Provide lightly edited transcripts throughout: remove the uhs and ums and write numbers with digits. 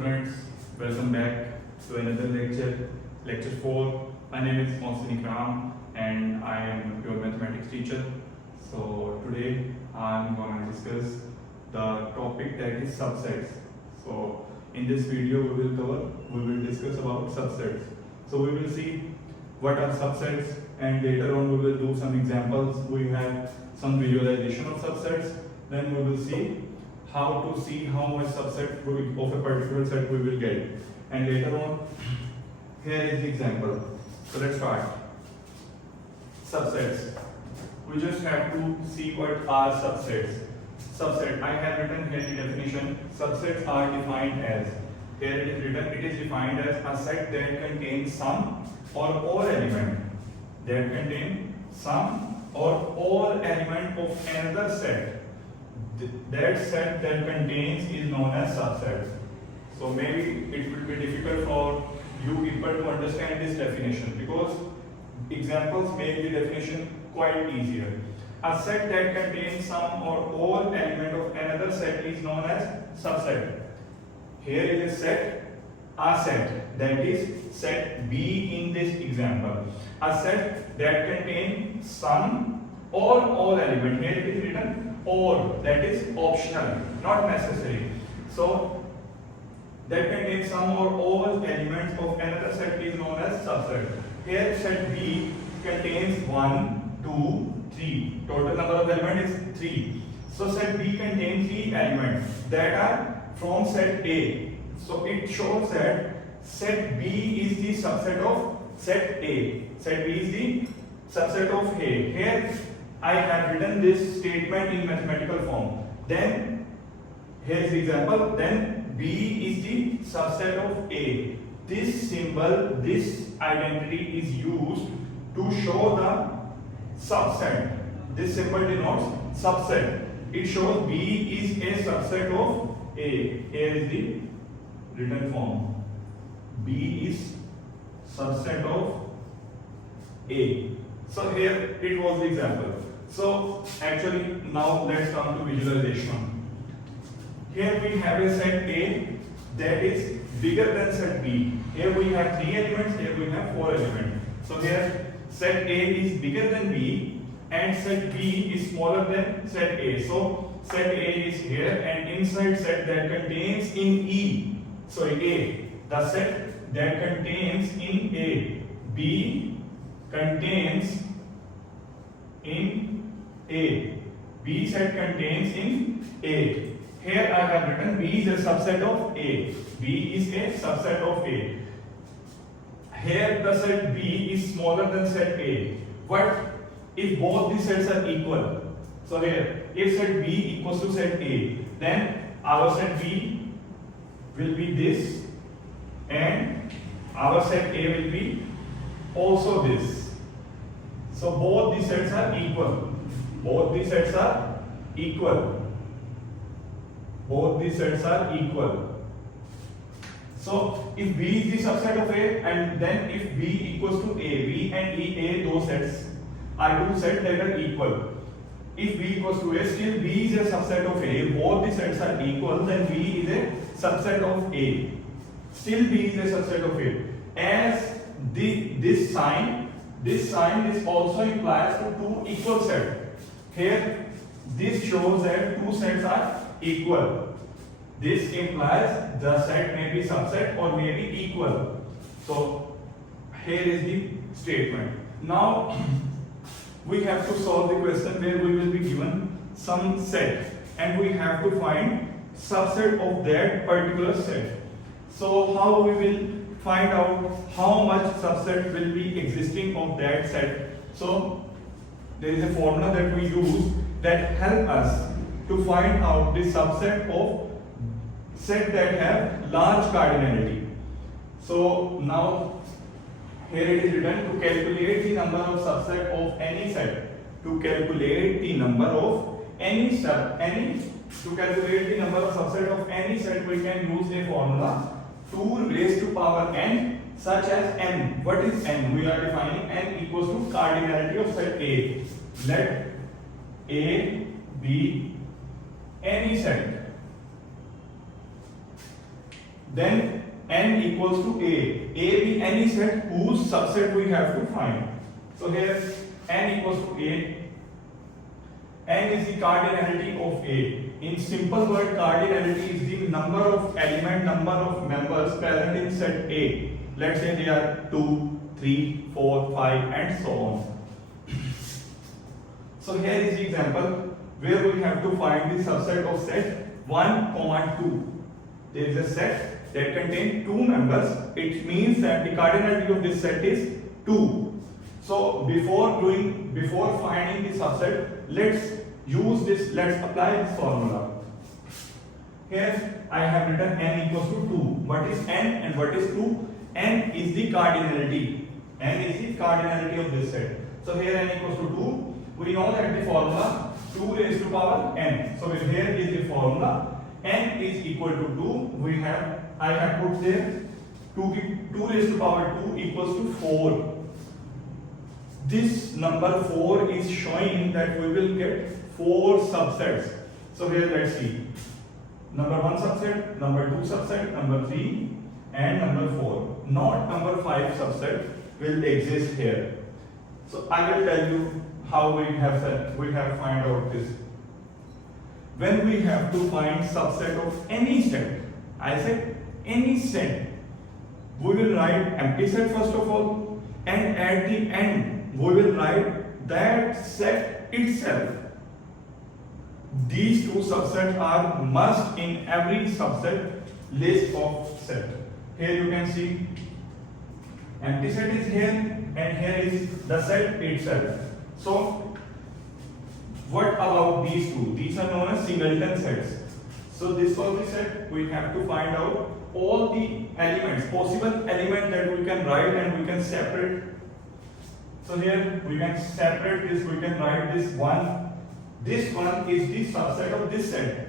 students, welcome back to another lecture 4. My name is Ram and I am your mathematics teacher. So today I am going to discuss the topic that is subsets. So in this video we will discuss about subsets. So we will see what are subsets and later on we will do some examples. We have some visualization of subsets. Then we will see how to see how much subset of a particular set we will get. And later on, here is the example. So let's start. Subsets. We just have to see what are subsets. Subset, I have written here the definition. Subsets are defined as, here it is written, it is defined as a set that contains some or all element. That contain some or all element of another set. That set that contains is known as subset. So maybe it will be difficult for you people to understand this definition because examples make the definition quite easier. A set that contains some or all element of another set is known as subset. Here is a set that is set B in this example. A set that contains some or all element. Here it is written or, that is optional, not necessary. So that contains some or all elements of another set is known as subset. Here set B contains 1, 2, 3. Total number of elements is 3. So set B contains 3 elements that are from set A. So it shows that set B is the subset of set A. Set B is the subset of A. Here I have written this statement in mathematical form. Then here is the example. Then B is the subset of A. This symbol, this identity is used to show the subset. This symbol denotes subset. It shows B is a subset of A. Here is the written form. B is subset of A. So here it was the example. So actually now let's come to visualization. Here we have a set A that is bigger than set B. Here we have 3 elements, here we have 4 elements. So here set A is bigger than B and set B is smaller than set A. So set A is here and inside set that contains in A, the set that contains in A, B contains in A. B set contains in A. Here I have written B is a subset of A. B is a subset of A. Here the set B is smaller than set A. But if both the sets are equal, so here if set B equals to set A, then our set B will be this and our set A will be also this. So both the sets are equal. Both the sets are equal. Both the sets are equal. So if B is the subset of A and then if B equals to A, B and A, those sets are two sets that are equal. If B equals to A, still B is a subset of A. Both the sets are equal, then B is a subset of A. Still B is a subset of A. As this sign is also implies to two equal sets. Here this shows that two sets are equal. This implies the set may be subset or may be equal. So here is the statement. Now we have to solve the question where we will be given some set and we have to find subset of that particular set. So how we will find out how much subset will be existing of that set. So there is a formula that we use that help us to find out the subset of set that have large cardinality. So now here it is written to calculate the number of subset of any set. To calculate the number of any subset of any set, we can use a formula 2 raised to power n such as n. What is n? We are defining n equals to cardinality of set A. Let A be any set then n equals to A be any set whose subset we have to find. So here n equals to A. N is the cardinality of A. In simple word, cardinality is the number of members present in set A. Let's say they are 2, 3, 4, 5 and so on. So here is the example where we have to find the subset of set 1, 2. There is a set that contains 2 members. It means that the cardinality of this set is 2. So before finding the subset, let's apply this formula. Here I have written n equals to 2. What is n and what is 2? N is the cardinality. N is the cardinality of this set. So here n equals to 2. We know that the formula 2 raised to power n. So here is the formula. N is equal to 2. I have put there 2 raised to power 2 equals to 4. This number 4 is showing that we will get 4 subsets. So here let's see. Number 1 subset, number 2 subset, number 3 and number 4. Not number 5 subset will exist here. So I will tell you how we have find out this. When we have to find subset of any set, I said any set, we will write empty set first of all, and at the end we will write that set itself. These 2 subsets are must in every subset list of set. Here you can see empty set is here and here is the set itself. So what about these 2? These are known as singleton sets. So this was the set. We have to find out all the elements, possible element that we can write and we can separate. So here we can separate this, we can write this one. This one is the subset of this set.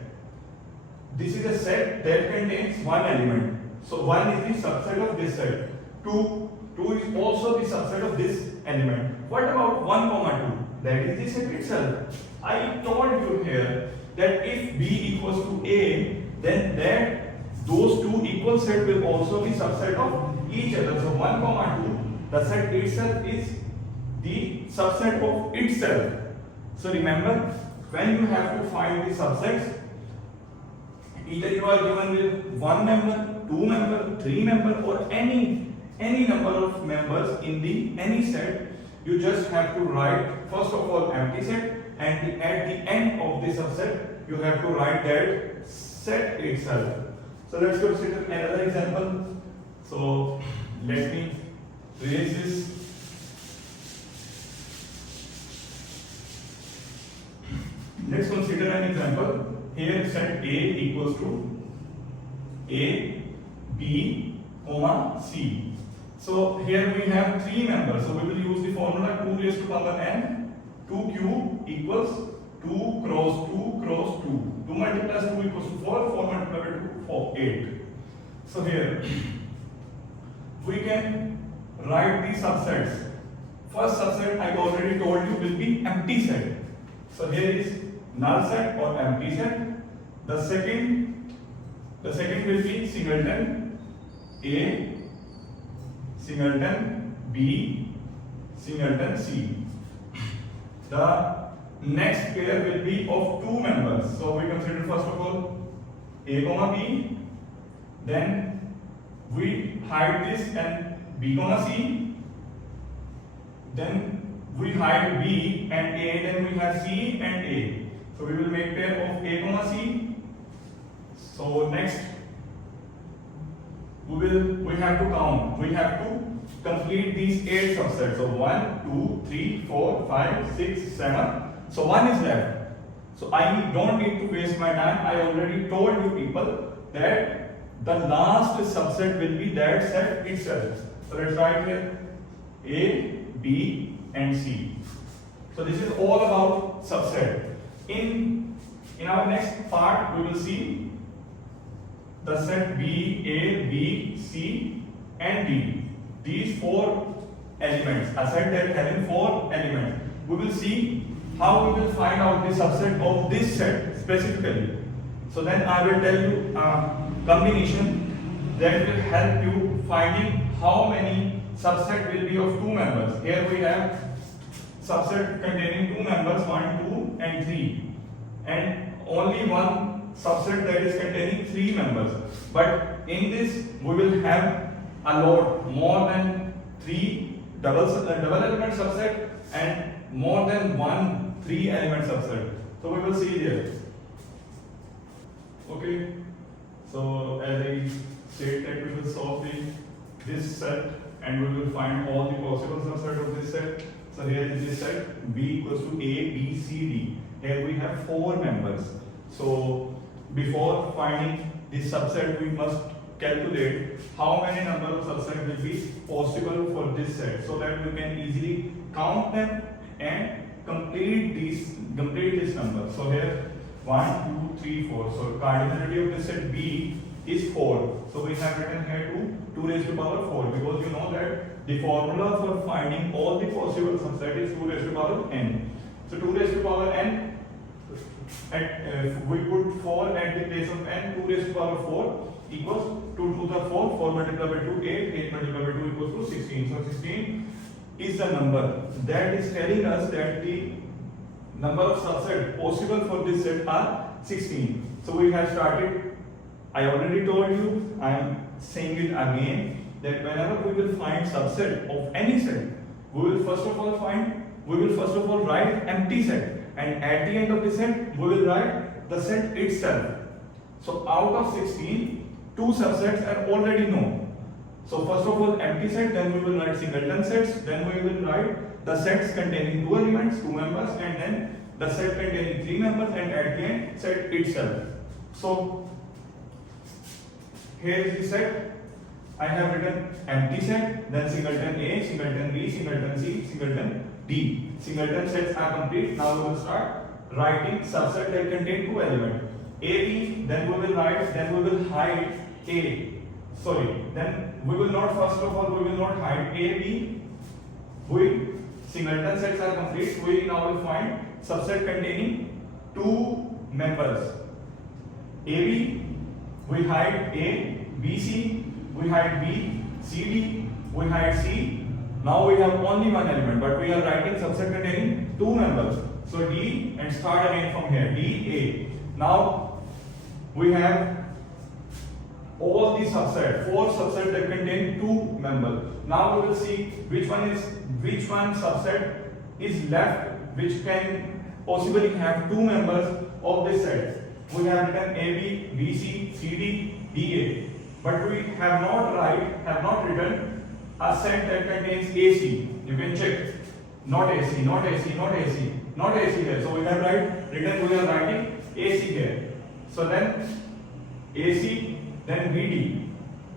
This is a set that contains one element. So 1 is the subset of this set. 2 is also the subset of this element. What about 1, 2? That is the set itself. I told you here that if B equals to A, then those 2 equal sets will also be subset of each other. So 1, 2, the set itself is the subset of itself. So remember, when you have to find the subsets, either you are given with 1 member, 2 member, 3 member or any number of members in the any set, you just have to write first of all empty set, and at the end of the subset you have to write that set itself. So let's consider another example. So let me erase this. Let's consider an example. Here set A equals to A, B, C. So here we have 3 members. So we will use the formula 2 raised to power n. 2 cube equals 2 cross 2 cross 2. 2 multiplied 2 equals to 4. 4 multiplied 2 4 8. So here we can write the subsets. First subset I already told you will be empty set. So here is null set or empty set. The second will be singleton A, singleton B, singleton C. The next pair will be of 2 members. So we consider first of all A, B. Then we hide this and B, C. Then we hide B and A. Then we have C and A. So we will make pair of A, C. So next we have to count. We have to complete these 8 subsets. So 1, 2, 3, 4, 5, 6, 7. So 1 is left. So I don't need to waste my time. I already told you people that the last subset will be that set itself. So let's write here A, B and C. So this is all about subset. In our next part we will see the set B, A, B, C and D. These 4 elements, a set that having 4 elements. We will see how we will find out the subset of this set specifically. So then I will tell you a combination that will help you finding how many subset will be of two members. Here we have subset containing two members 1, 2 and 3, and only one subset that is containing three members. But in this we will have a lot more than three double element subset and more than one 3 element subset. So we will see here. Okay, so as I said that we will solve this set and we will find all the possible subset of this set. So here is this set B equals to A, B, C, D. Here we have 4 members. So before finding this subset we must calculate how many number of subsets will be possible for this set, so that we can easily count them and complete this number. So here 1, 2, 3, 4. So cardinality of this set B is 4. So we have written here 2 raised to power 4, because you know that the formula for finding all the possible subset is 2 raised to power n. So 2 raised to power n, we put 4 at the place of n. 2 raised to power 4 equals 2 to the 4, 4 multiplied by 2, 8, 8 multiplied by 2 equals to 16. So 16 is the number that is telling us that the number of subsets possible for this set are 16. So we have started. I already told you, I am saying it again, that whenever we will find subset of any set, we will first of all write empty set, and at the end of the set we will write the set itself. So out of 16, 2 subsets are already known. So first of all empty set, then we will write singleton sets, then we will write the sets containing 2 elements, 2 members, and then the set containing 3 members, and at the end set itself. So here is the set. I have written empty set, then singleton A, singleton B, singleton C, singleton D. Singleton sets are complete. Now we will start writing subset that contain 2 elements. A, B, then we will write, then we will hide A. Then we will not, first of all, we will not hide A, B. Singleton sets are complete. We now will find subset containing 2 members. A, B, we hide A, B, C, we hide B, C, D, we hide C. Now we have only one element, but we are writing subset containing 2 members. So D, and start again from here, D, A. Now we have all the subset, 4 subsets that contain 2 members. Now we will see which one subset is left which can possibly have 2 members of this set. We have written A, B, B, C, C, D, D, A. But we have not written a set that contains AC. You can check. Not AC, not AC, not AC, not AC here. So we have we are writing AC here. So then AC, then BD.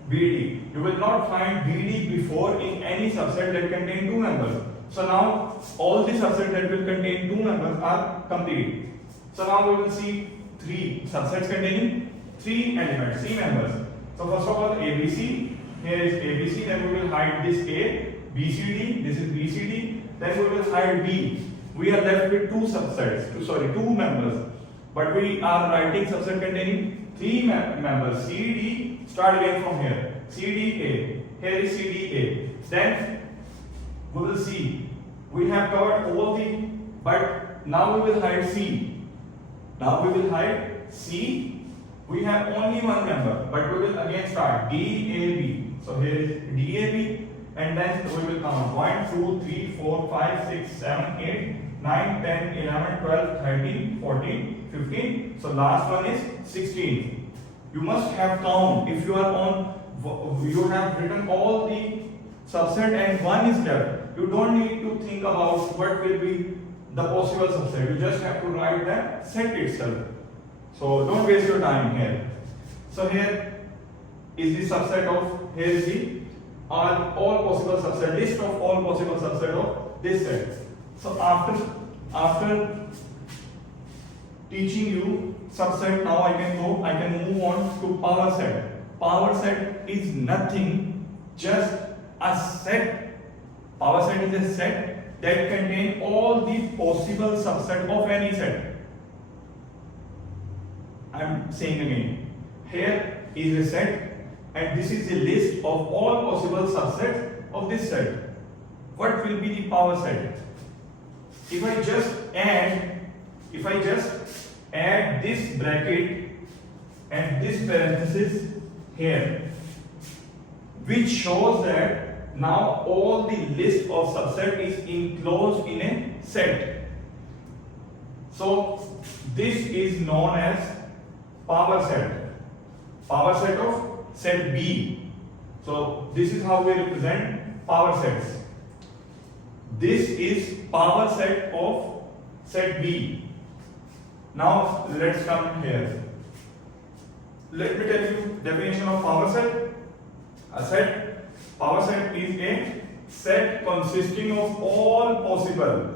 BD. You will not find BD before in any subset that contain 2 members. So now all the subsets that will contain 2 members are complete. So now we will see 3 subsets containing 3 elements, 3 members. So first of all ABC, here is ABC, then we will hide this A, BCD, this is BCD, then we will hide B. We are left with 2 members, but we are writing subset containing 3 members. CD, start again from here, CDA, here is CDA. Then we will see, we have covered all the, but now we will hide C. Now we will hide C. We have only one member, but we will again start DAB. So here is DAB, and then we will count 1, 2, 3, 4, 5, 6, 7, 8, 9, 10, 11, 12, 13, 14, 15. So last one is 16. You must have count. If you are on, you have written all the subset and one is left. You don't need to think about what will be the possible subset. You just have to write the set itself. So don't waste your time here. So here is the subset of, here is the all possible subset, list of all possible subset of this set. So after teaching you subset, now I can move on to power set. Power set is nothing, just a set. Power set is a set that contains all the possible subset of any set. I am saying again, here is a set and this is the list of all possible subsets of this set. What will be the power set? If I just add this bracket and this parenthesis here, which shows that now all the list of subset is enclosed in a set. So this is known as power set of set B. So this is how we represent power sets. This is power set of set B. Now let's come here. Let me tell you definition of power set. Power set is a set consisting of all possible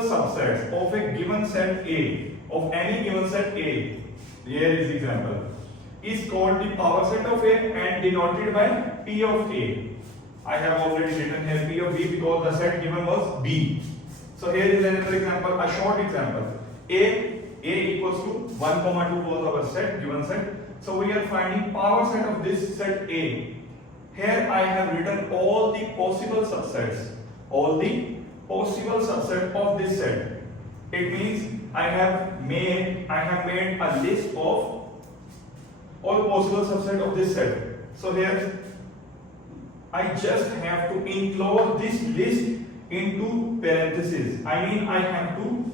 subsets of a given set A, of any given set A. Here is the example. Is called the power set of A and denoted by P of A. I have already written here P of B because the set given was B. So here is another example, a short example. A equals to 1, 2 was our set, given set. So we are finding power set of this set A. Here I have written all the possible subsets. All the possible subset of this set. It means I have made a list of all possible subset of this set. So here I just have to enclose this list into parentheses. I mean I have to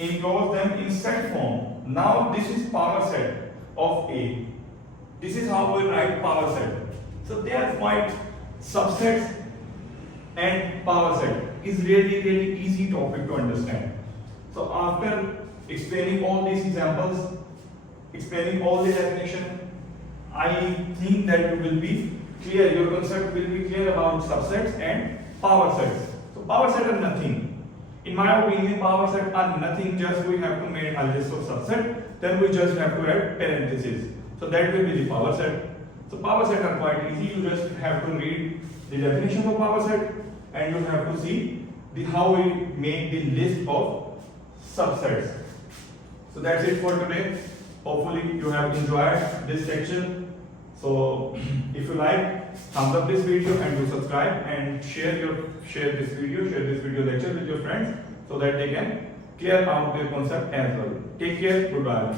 enclose them in set form. Now this is power set of A. This is how we write power set. So they are quite subsets and power set is really easy topic to understand. So after explaining all these examples, explaining all the definition, I think that you will be clear, your concept will be clear about subsets and power sets. So power set are nothing. In my opinion, power set are nothing, just we have to make a list of subset, then we just have to add parentheses. So that will be the power set. So power set are quite easy, you just have to read the definition of power set and you have to see how we make the list of subsets. So that's it for today. Hopefully you have enjoyed this section. So if you like, thumbs up this video and do subscribe and share this video lecture with your friends so that they can clear out their concept as well. Take care, goodbye.